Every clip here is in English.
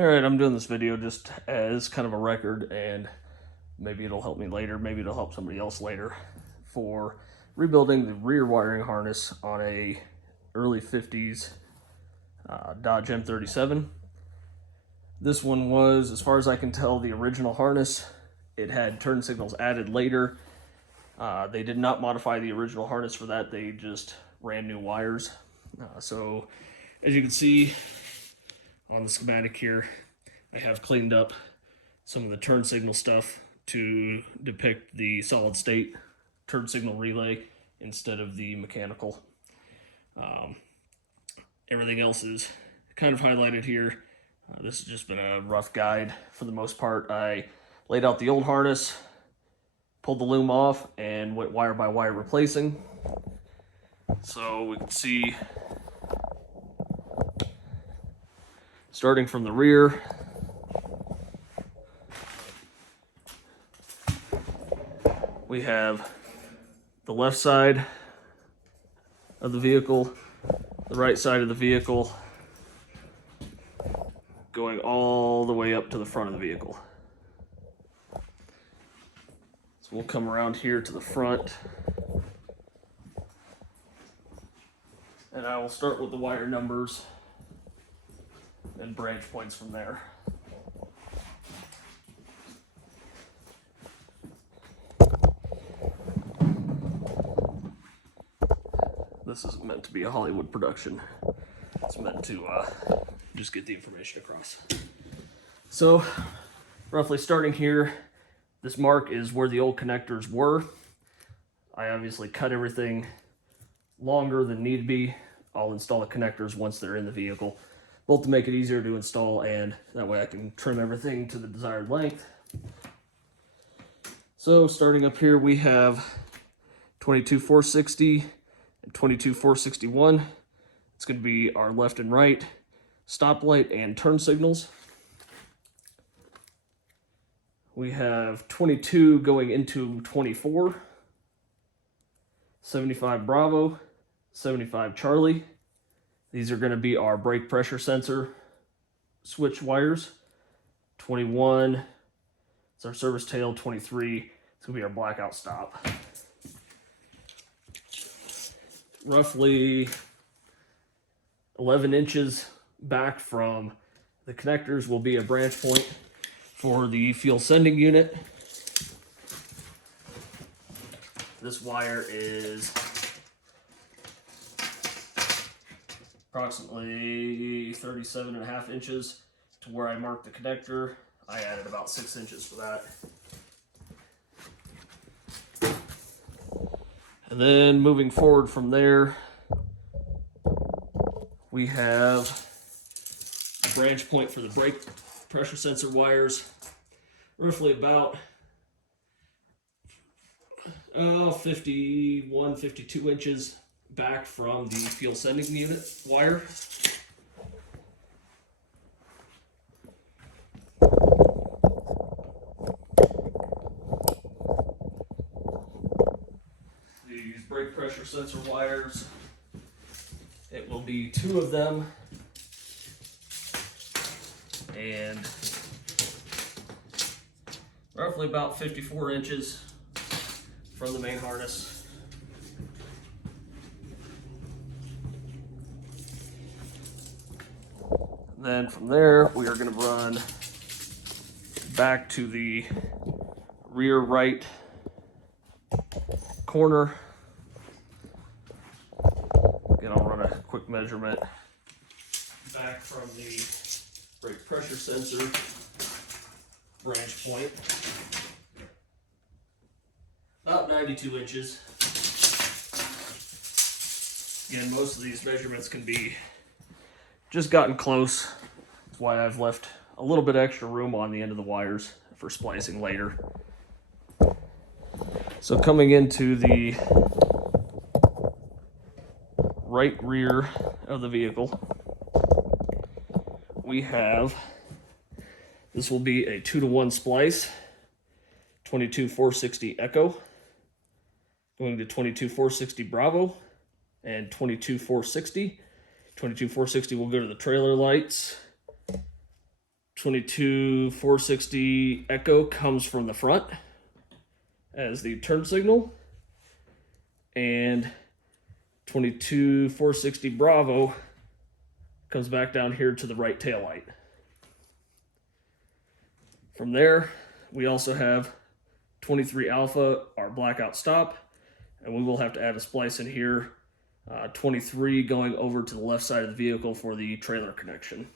Alright, I'm doing this video just as kind of a record, and maybe it'll help me later, maybe it'll help somebody else later, for rebuilding the rear wiring harness on a early 50s Dodge M37. This one was, as far as I can tell, the original harness. It had turn signals added later. They did not modify the original harness for that, they just ran new wires. So as you can see on the schematic here, I have cleaned up some of the turn signal stuff to depict the solid state turn signal relay instead of the mechanical. Everything else is kind of highlighted here. This has just been a rough guide for the most part. I laid out the old harness, pulled the loom off, and went wire by wire replacing. So we can see, starting from the rear, we have the left side of the vehicle, the right side of the vehicle, going all the way up to the front of the vehicle. So we'll come around here to the front, and I will start with the wire numbers and branch points from there. This isn't meant to be a Hollywood production. It's meant to just get the information across. So, roughly starting here, this mark is where the old connectors were. I obviously cut everything longer than need be. I'll install the connectors once they're in the vehicle, both to make it easier to install, and that way I can trim everything to the desired length. So starting up here, we have 22-460 and 22-461. It's going to be our left and right stoplight and turn signals. We have 22 going into 24, 75 Bravo, 75 Charlie. These are going to be our brake pressure sensor switch wires. 21, it's our service tail. 23, it's going to be our blackout stop. Roughly 11 inches back from the connectors will be a branch point for the fuel sending unit. This wire is approximately 37.5 inches to where I marked the connector. I added about 6 inches for that. And then moving forward from there, we have a branch point for the brake pressure sensor wires, roughly about 51, 52 inches back from the fuel sending unit wire. These brake pressure sensor wires, it will be 2 of them, and roughly about 54 inches from the main harness. Then from there, we are going to run back to the rear right corner. Again, I'll run a quick measurement back from the brake pressure sensor branch point. About 92 inches. Again, most of these measurements can be just gotten close. That's why I've left a little bit extra room on the end of the wires for splicing later. So coming into the right rear of the vehicle, we have, this will be a 2-to-1 splice, 22-460 Echo, going to 22-460 Bravo, and 22-460. 22-460 will go to the trailer lights. 22 460 Echo comes from the front as the turn signal, and 22 460 Bravo comes back down here to the right tail light. From there, we also have 23 Alpha, our blackout stop, and we will have to add a splice in here. 23 going over to the left side of the vehicle for the trailer connection.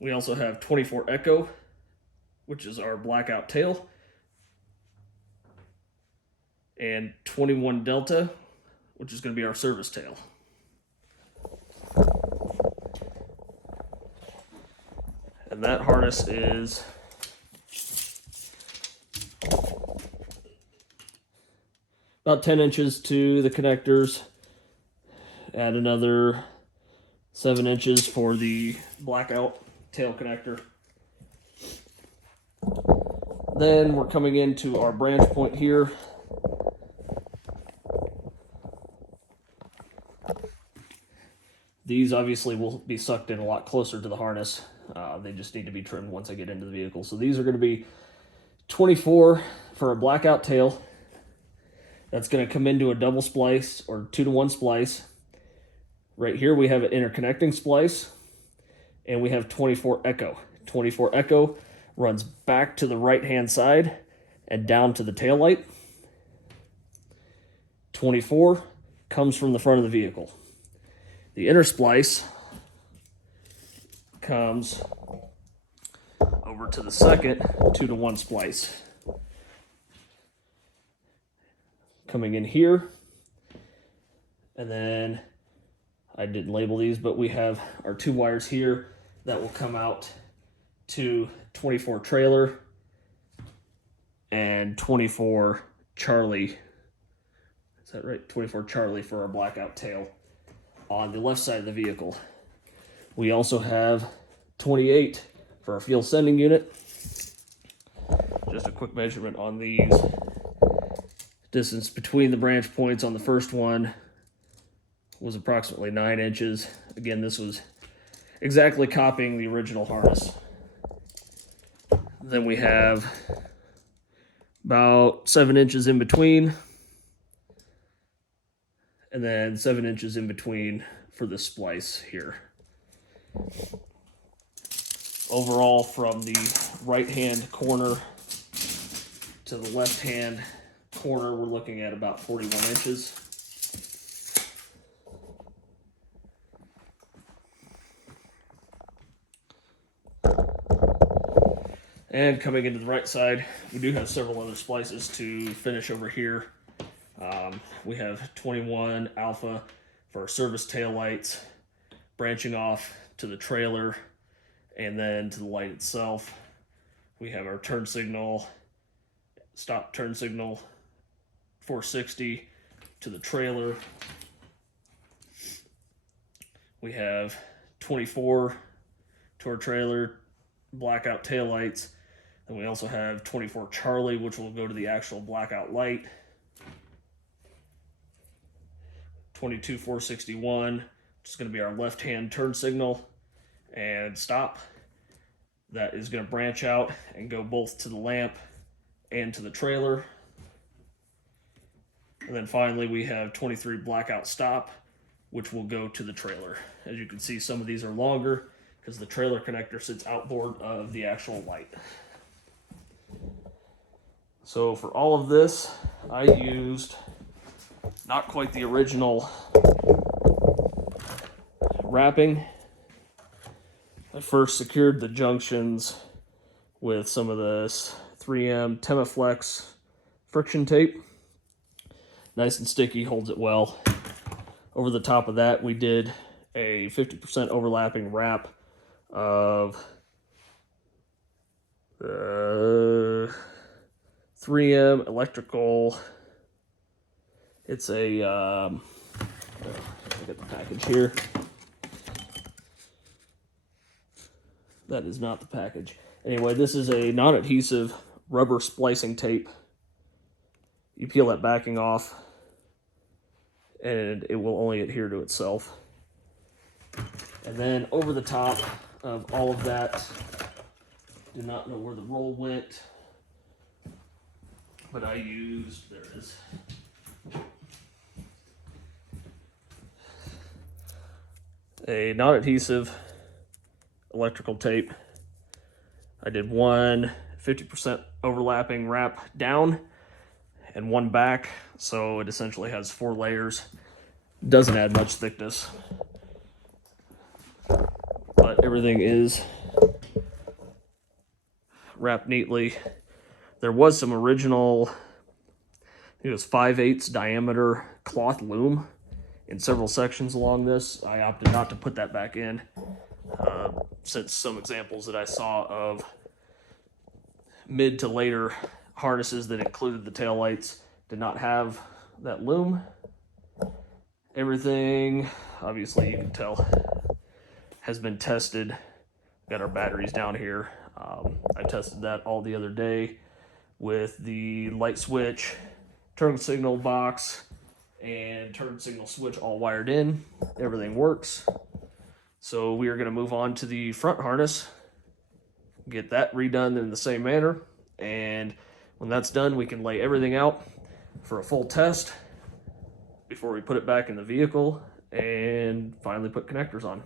We also have 24 Echo, which is our blackout tail, and 21 Delta, which is going to be our service tail. And that harness is about 10 inches to the connectors. Add another 7 inches for the blackout tail connector. Then we're coming into our branch point here. These obviously will be sucked in a lot closer to the harness. They just need to be trimmed once I get into the vehicle. So these are going to be 24 for a blackout tail. That's going to come into a double splice or 2-to-1 splice. Right here we have an interconnecting splice, and we have 24 Echo. 24 Echo runs back to the right-hand side and down to the tail light. 24 comes from the front of the vehicle. The inner splice comes over to the second 2-to-1 splice. Coming in here, and then I didn't label these, but we have our 2 wires here that will come out to 24 trailer and 24 Charlie. Is that right? 24 Charlie for our blackout tail on the left side of the vehicle. We also have 28 for our fuel sending unit. Just a quick measurement on these. Distance between the branch points on the first one was approximately 9 inches. Again, this was exactly copying the original harness. Then we have about 7 inches in between, and then 7 inches in between for the splice here. Overall, from the right-hand corner to the left-hand corner, we're looking at about 41 inches. And coming into the right side, we do have several other splices to finish over here. We have 21 Alpha for our service tail lights, branching off to the trailer and then to the light itself. We have our turn signal, stop turn signal, 460 to the trailer. We have 24 to our trailer, blackout tail lights. And we also have 24 Charlie, which will go to the actual blackout light. 22 461, which is going to be our left-hand turn signal and stop. That is going to branch out and go both to the lamp and to the trailer. And then finally we have 23 blackout stop, which will go to the trailer. As you can see, some of these are longer because the trailer connector sits outboard of the actual light. So for all of this, I used not quite the original wrapping. I first secured the junctions with some of this 3M Temaflex friction tape. Nice and sticky, holds it well. Over the top of that, we did a 50% overlapping wrap of 3M electrical. It's a, look at the package here. That is not the package. Anyway, this is a non-adhesive rubber splicing tape. You peel that backing off, and it will only adhere to itself. And then over the top, of all of that. Did not know where the roll went, but I used, there it is, a non-adhesive electrical tape. I did one 50% overlapping wrap down and one back, so it essentially has 4 layers. Doesn't add much thickness, but everything is wrapped neatly. There was some original, I think it was 5/8 diameter cloth loom in several sections along this. I opted not to put that back in, since some examples that I saw of mid to later harnesses that included the taillights did not have that loom. Everything, obviously you can tell, has been tested. Got our batteries down here. I tested that all the other day with the light switch, turn signal box, and turn signal switch all wired in. Everything works. So we are going to move on to the front harness, get that redone in the same manner, and when that's done we can lay everything out for a full test before we put it back in the vehicle and finally put connectors on.